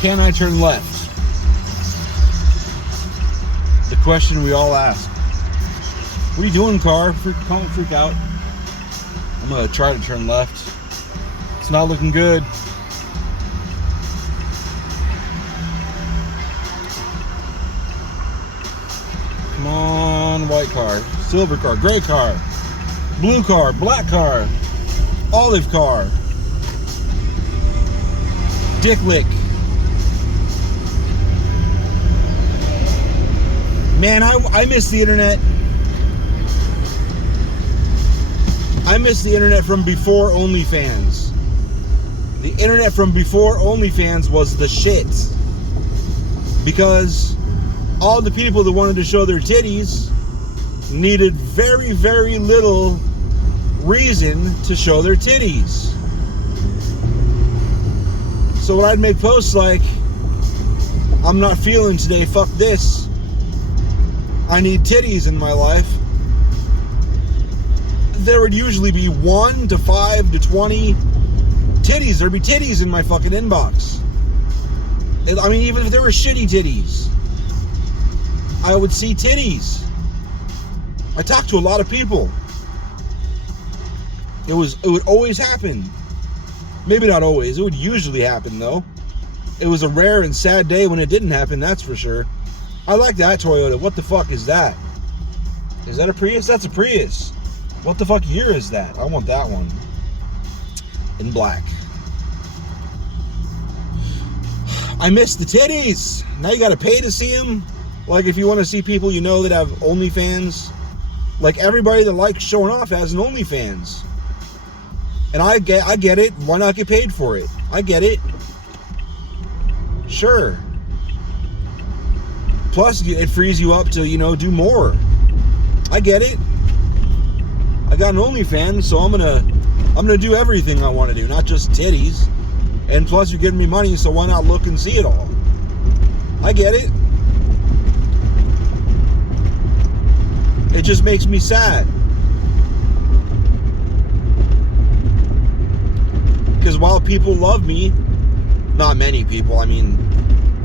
Can I turn left? The question we all ask. What are you doing, car? Don't freak out. I'm going to try to turn left. It's not looking good. Come on, white car, silver car, gray car, blue car, black car, olive car, dick lick. Man, I miss the internet. I miss the internet from before OnlyFans. The internet from before OnlyFans was the shit. Because all the people that wanted to show their titties needed very, very little reason to show their titties. So when I'd make posts like, I'm not feeling today, fuck this, I need titties in my life, there would usually be 1 to 5 to 20 titties. There'd be titties in my fucking inbox. I mean, even if they were shitty titties, I would see titties. I talked to a lot of people. It would always happen. Maybe not always. It would usually happen, though. It was a rare and sad day when it didn't happen, that's for sure. I like that Toyota. What the fuck is that? Is that a Prius? That's a Prius. What the fuck year is that? I want that one. In black. I miss the titties. Now you gotta pay to see them. Like if you want to see people you know that have OnlyFans. Like everybody that likes showing off has an OnlyFans. And I get it. Why not get paid for it? I get it. Sure. Plus, it frees you up to, do more. I get it. I got an OnlyFans, so I'm gonna do everything I want to do, not just titties. And plus, you're giving me money, so why not look and see it all? I get it. It just makes me sad. Because while people love me, not many people, I mean,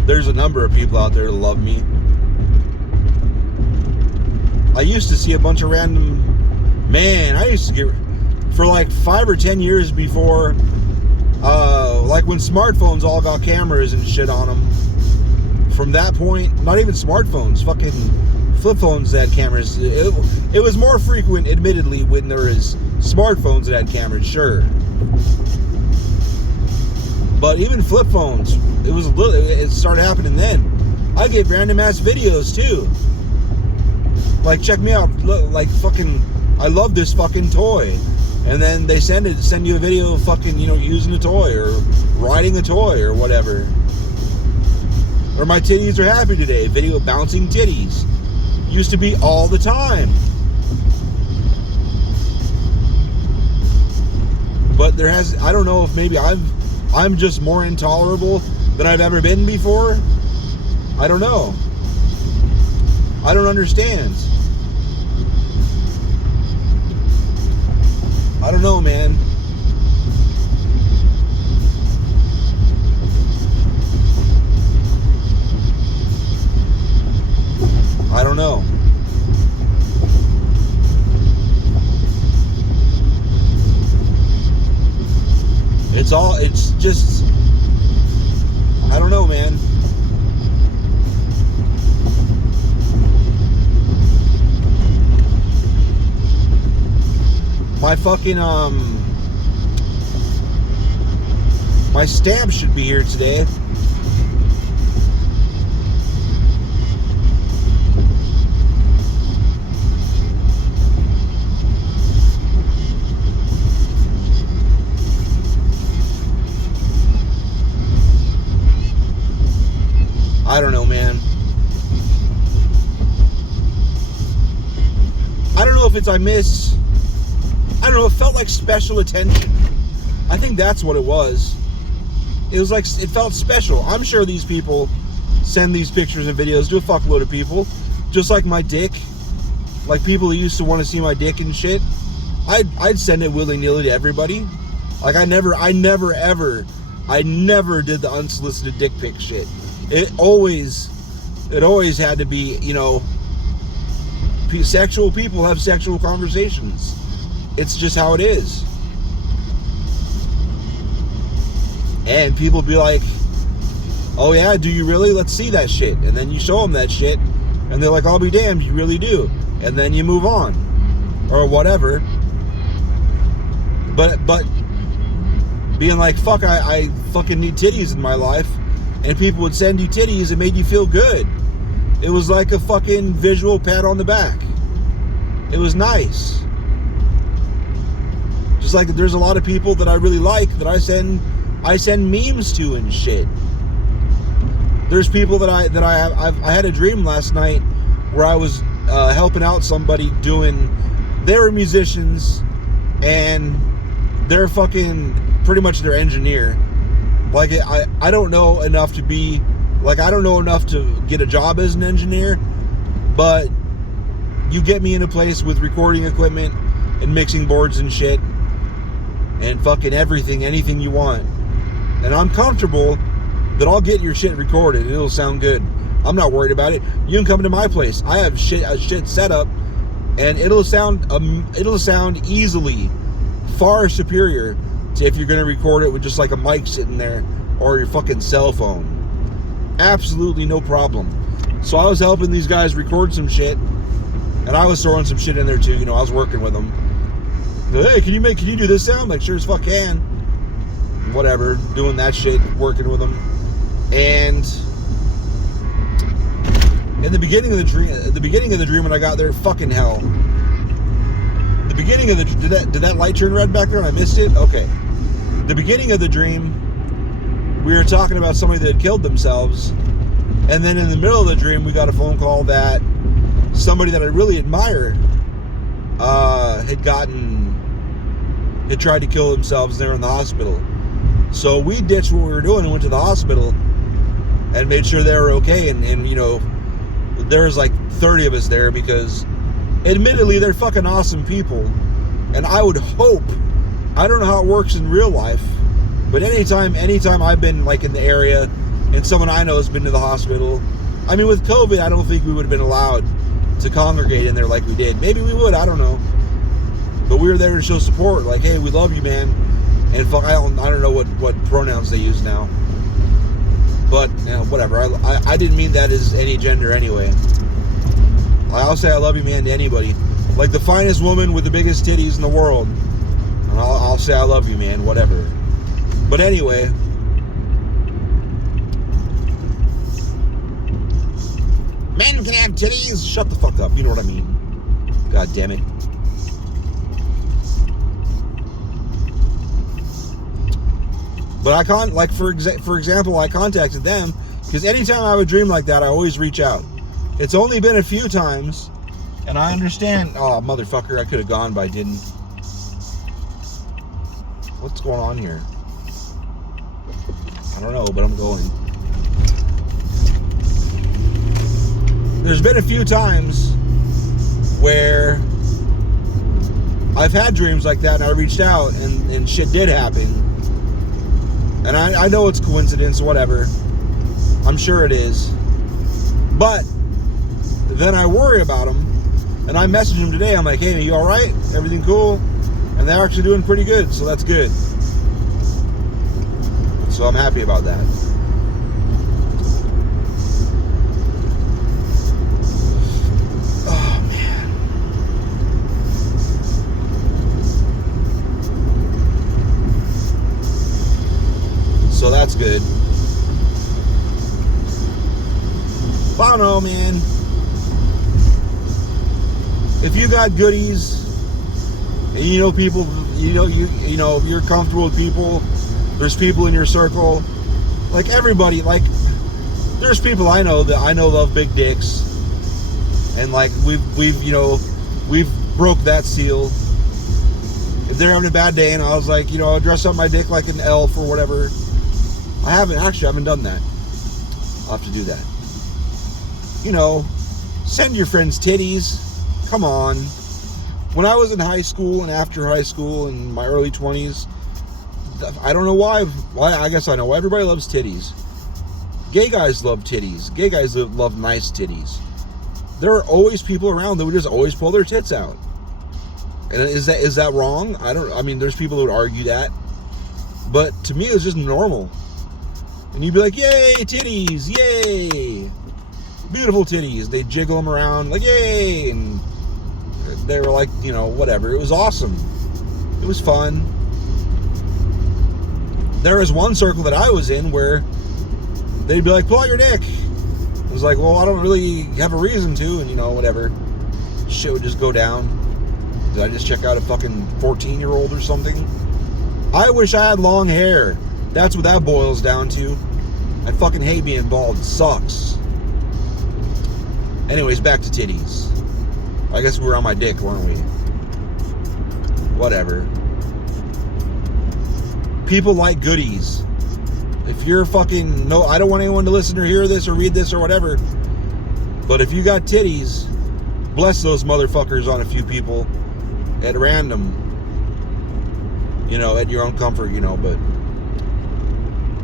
there's a number of people out there that love me. I used to see a bunch of random, I used to get, for like 5 or 10 years before, like when smartphones all got cameras and shit on them. From that point, not even smartphones, fucking flip phones that had cameras. It was more frequent, admittedly, when there was smartphones that had cameras, sure. But even flip phones, it started happening then. I get random ass videos too. Like, check me out, like fucking, I love this fucking toy. And then they send you a video of fucking, using a toy or riding a toy or whatever. Or my titties are happy today. Video of bouncing titties. Used to be all the time. But I don't know if maybe I'm just more intolerable than I've ever been before. I don't know. I don't understand. I don't know, man. I don't know. It's just, I don't know, man. My fucking, my stamp should be here today. I don't know, man. I don't know if it's I don't know, it felt like special attention. I think that's what it was. It was like, it felt special. I'm sure these people send these pictures and videos to a fuckload of people. Just like my dick. Like people who used to want to see my dick and shit. I'd send it willy-nilly to everybody. Like I never ever I never did the unsolicited dick pic shit. It always had to be, you know, sexual people have sexual conversations. It's just how it is. And people be like, oh yeah, do you really? Let's see that shit. And then you show them that shit, and they're like, I'll be damned, you really do. And then you move on. Or whatever. But being like, fuck, I fucking need titties in my life, and people would send you titties, it made you feel good. It was like a fucking visual pat on the back. It was nice. Just like there's a lot of people that I really like that I send memes to and shit. There's people that I had a dream last night where I was helping out somebody they were musicians, and they're fucking pretty much their engineer. Like, I don't know enough to be, like, I don't know enough to get a job as an engineer, but you get me in a place with recording equipment and mixing boards and shit and fucking everything, anything you want. And I'm comfortable that I'll get your shit recorded and it'll sound good. I'm not worried about it. You can come to my place. I have a shit set up, and it'll sound easily far superior to if you're going to record it with just like a mic sitting there or your fucking cell phone. Absolutely no problem. So I was helping these guys record some shit, and I was throwing some shit in there too. You know, I was working with them. Hey, can you do this sound? Like, sure as fuck can. Whatever, doing that shit, working with them. And in the beginning of the dream when I got there, fucking hell. The beginning of did that light turn red back there and I missed it? Okay. The beginning of the dream, we were talking about somebody that had killed themselves, and then in the middle of the dream, we got a phone call that somebody that I really admire had tried to kill themselves. They're in the hospital. So we ditched what we were doing and went to the hospital and made sure they were okay. And you know, there was like 30 of us there because admittedly they're fucking awesome people. And I would hope, I don't know how it works in real life, but anytime I've been like in the area and someone I know has been to the hospital, I mean, with COVID, I don't think we would have been allowed to congregate in there like we did. Maybe we would, I don't know. But we were there to show support, like, hey, we love you, man. And fuck, I don't know what pronouns they use now. But, you know, whatever. I didn't mean that as any gender anyway. I'll say I love you, man, to anybody. Like the finest woman with the biggest titties in the world. And I'll say I love you, man, whatever. But anyway. Men can have titties. Shut the fuck up. You know what I mean. God damn it. But I can't, like, for example, I contacted them because anytime I have a dream like that, I always reach out. It's only been a few times, and I understand. Oh, motherfucker, I could have gone, but I didn't. What's going on here? I don't know, but I'm going. There's been a few times where I've had dreams like that, and I reached out, and shit did happen. And I know it's coincidence, whatever. I'm sure it is. But then I worry about them, and I message them today. I'm like, hey, are you all right? Everything cool? And they're actually doing pretty good, so that's good. So I'm happy about that. Oh, man. So that's good. I don't know, man. If you got goodies, and you know people, you know if you're comfortable with people, there's people in your circle, like everybody, like there's people I know love big dicks, and like we've broke that seal. If they're having a bad day and I was like, I'll dress up my dick like an elf or whatever. I haven't done that. I'll have to do that. Send your friends titties. Come on. When I was in high school and after high school in my early 20s, I don't know why. I guess I know why everybody loves titties. Gay guys love titties. Gay guys love nice titties. There are always people around that would just always pull their tits out. And is that wrong? I mean, there's people who would argue that. But to me, it's just normal. And you'd be like, yay, titties, yay. Beautiful titties. They jiggle them around like, yay. And they were like, you know, whatever. It was awesome. It was fun. There was one circle that I was in where they'd be like, pull out your dick. I was like, well, I don't really have a reason to. And, you know, whatever. Shit would just go down. Did I just check out a fucking 14-year-old or something? I wish I had long hair. That's what that boils down to. I fucking hate being bald. It sucks. Anyways, back to titties. I guess we were on my dick, weren't we? Whatever. People like goodies. If you're fucking... No, I don't want anyone to listen or hear this or read this or whatever. But if you got titties, bless those motherfuckers on a few people at random. You know, at your own comfort, you know, but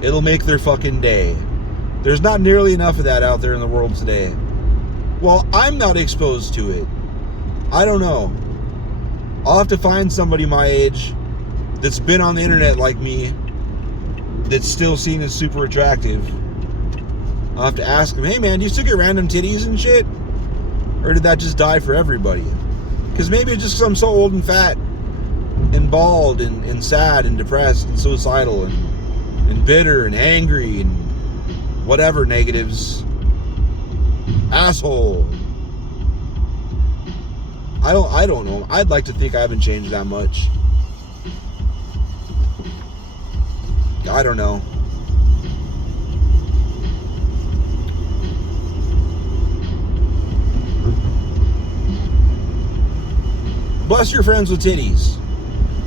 it'll make their fucking day. There's not nearly enough of that out there in the world today. Well, I'm not exposed to it. I don't know. I'll have to find somebody my age that's been on the internet like me that's still seen as super attractive. I'll have to ask them, hey man, do you still get random titties and shit? Or did that just die for everybody? Because maybe it's just because I'm so old and fat and bald and sad and depressed and suicidal and bitter and angry and whatever negatives. Asshole. I don't know. I'd like to think I haven't changed that much. I don't know. Bless your friends with titties.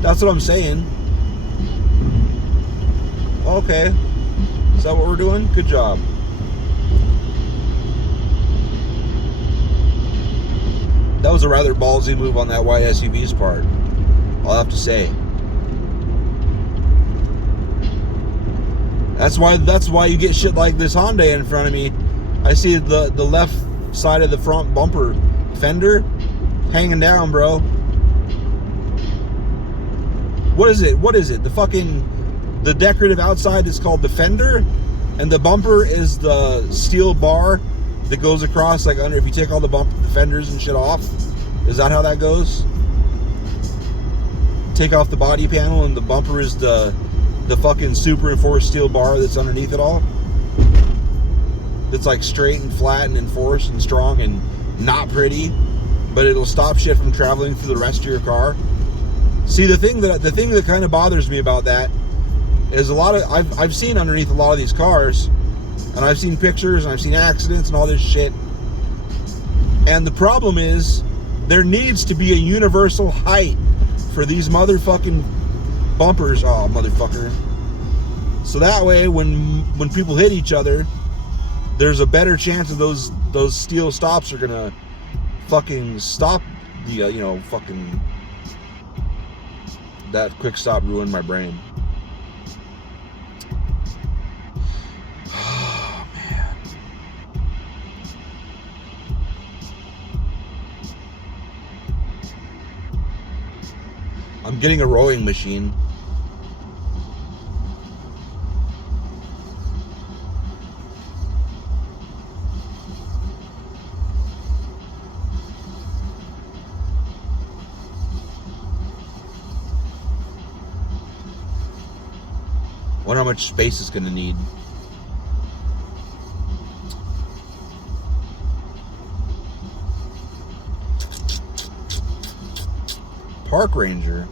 That's what I'm saying. Okay. Is that what we're doing? Good job. That was a rather ballsy move on that white SUV's part, I'll have to say. That's why you get shit like this Honda in front of me. I see the left side of the front bumper fender hanging down, bro. What is it? The decorative outside is called the fender, and the bumper is the steel bar that goes across, like under, if you take all the fenders and shit off. Is that how that goes? Take off the body panel and the bumper is the fucking super enforced steel bar that's underneath it all. That's like straight and flat and enforced and strong and not pretty, but it'll stop shit from traveling through the rest of your car. See, the thing that kind of bothers me about that is I've seen underneath a lot of these cars, and I've seen pictures and I've seen accidents and all this shit. And the problem is there needs to be a universal height for these motherfucking bumpers. Oh, motherfucker. So that way when people hit each other, there's a better chance of those steel stops are gonna fucking stop the fucking that quick stop ruined my brain. Oh man. I'm getting a rowing machine. Wonder how much space it's gonna need. Park ranger.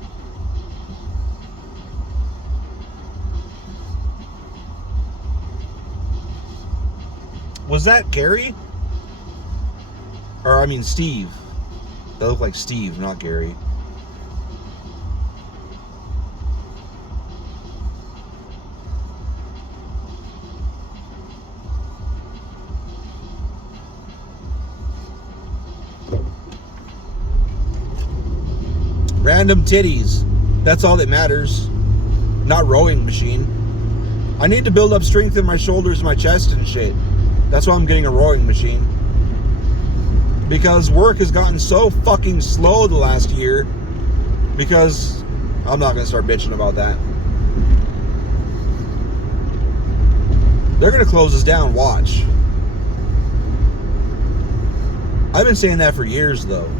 Was that Gary? Or I mean Steve. That looked like Steve, not Gary. Random titties. That's all that matters. Not rowing machine. I need to build up strength in my shoulders and my chest and shit. That's why I'm getting a rowing machine. Because work has gotten so fucking slow the last year. Because I'm not going to start bitching about that. They're going to close us down, watch. I've been saying that for years, though.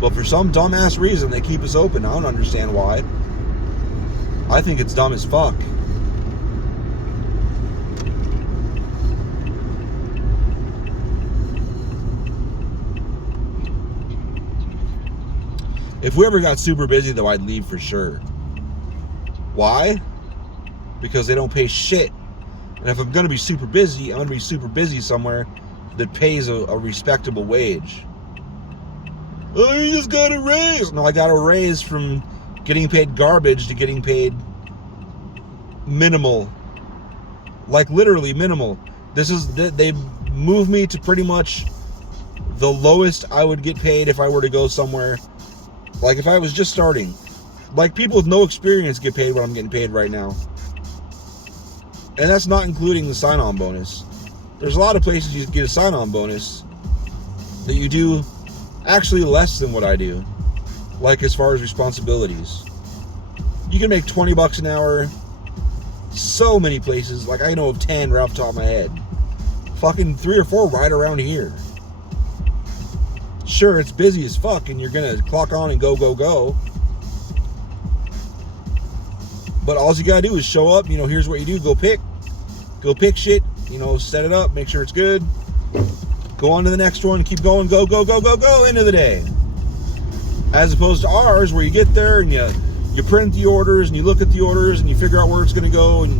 But for some dumbass reason, they keep us open. I don't understand why. I think it's dumb as fuck. If we ever got super busy, though, I'd leave for sure. Why? Because they don't pay shit. And if I'm going to be super busy, I'm going to be super busy somewhere that pays a respectable wage. Oh, you just got a raise. No, I got a raise from getting paid garbage to getting paid minimal. Like literally minimal. They moved me to pretty much the lowest I would get paid if I were to go somewhere. Like if I was just starting. Like people with no experience get paid what I'm getting paid right now. And that's not including the sign-on bonus. There's a lot of places you get a sign-on bonus that you do actually less than what I do. Like as far as responsibilities. You can make $20 an hour. So many places. Like I know of 10 right off the top of my head. Fucking 3 or 4 right around here. Sure, it's busy as fuck and you're gonna clock on and go, go, go. But all you gotta do is show up, here's what you do, go pick shit, set it up, make sure it's good. Go on to the next one, keep going, go, go, go, go, go, end of the day. As opposed to ours, where you get there and you print the orders and you look at the orders and you figure out where it's gonna go and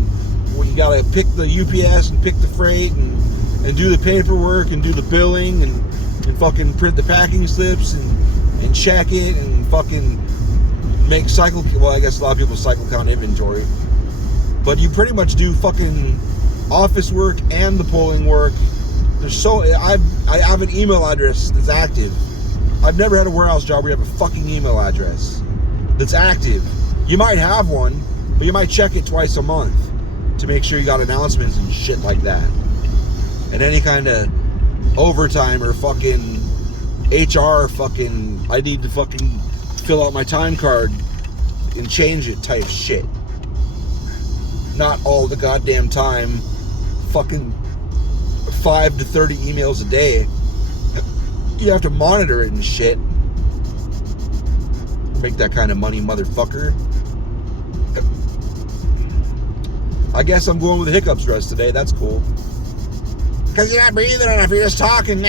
where you gotta pick the UPS and pick the freight and do the paperwork and do the billing and fucking print the packing slips and check it and fucking make I guess a lot of people cycle count inventory. But you pretty much do fucking office work and the polling work. I have an email address that's active. I've never had a warehouse job where you have a fucking email address that's active. You might have one, but you might check it twice a month to make sure you got announcements and shit like that. And any kind of overtime or fucking HR fucking I need to fucking fill out my time card and change it type shit. Not all the goddamn time. Fucking 5 to 30 emails a day. You have to monitor it and shit. Make that kind of money, motherfucker. I guess I'm going with the hiccups rest today. That's cool. Because you're not breathing enough. You're just talking. Nah.